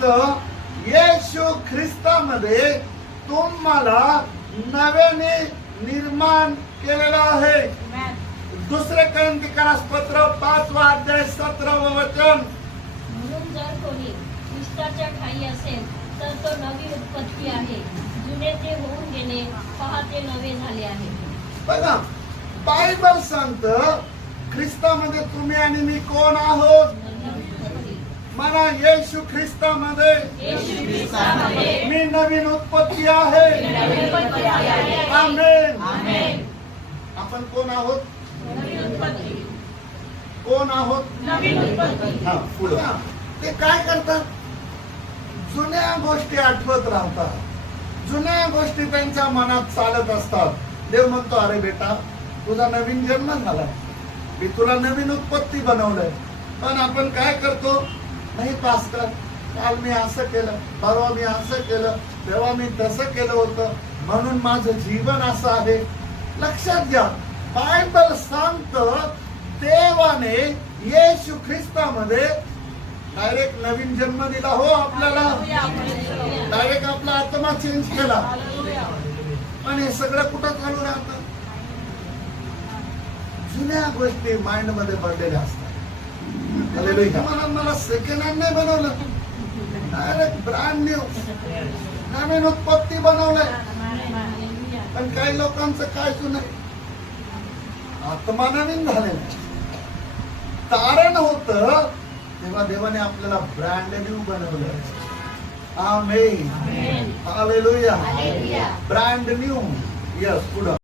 येशू ख्रिस्तामध्ये तुम्हाला नव्याने निर्माण केलेलं आहे. दुसरे कोरिंथियस पत्र 5:17 वचन. म्हणून जर कोणी ख्रिस्ताच्या ठायी असेल तर तो नवी उत्पत्ती आहे. जुने ते होऊन गेले, पहा ते नवे झाले आहे. बघा, बायबल सांगतं ख्रिस्तामध्ये तुम्ही आणि मी कोण आहोत? मला येशू ख्रिस्तामध्ये मी नवीन उत्पत्ती आहे. आमेन. आपण कोण आहोत? कोण आहोत? हा, पुढे ते काय करतात? जुन्या गोष्टी आठवत राहतात. जुन्या गोष्टी त्यांच्या मनात चालत असतात. देव म्हणतो, अरे बेटा, तुझा नवीन जन्म झालाय, मी तुला नवीन उत्पत्ती बनवलंय. पण आपण काय करतो? नाही पास्टर, काल मी असं केलं, परवा मी असं केलं, तेव्हा मी तसं केलं होतं, म्हणून माझं जीवन असं आहे. लक्षात घ्या, बायबल सांगतं देवाने येशू ख्रिस्तामध्ये डायरेक्ट नवीन जन्म दिला. हो, आपल्याला डायरेक्ट आपला आत्मा चेंज केला. पण हे सगळं कुठं चालू राहतं? जुन्या गोष्टी माइंड मध्ये पडलेल्या असतात. मला सेकंड हँड नाही बनवलं, डायरेक्ट ब्रँड न्यू नवीन उत्पत्ती बनवलंय. पण काही लोकांचं काय जुनं आत्मा नवीन झालेलं तारण होत, तेव्हा देवाने आपल्याला ब्रँड न्यू बनवलं. आमेन. हालेलुया. Brand new. यस, पुढं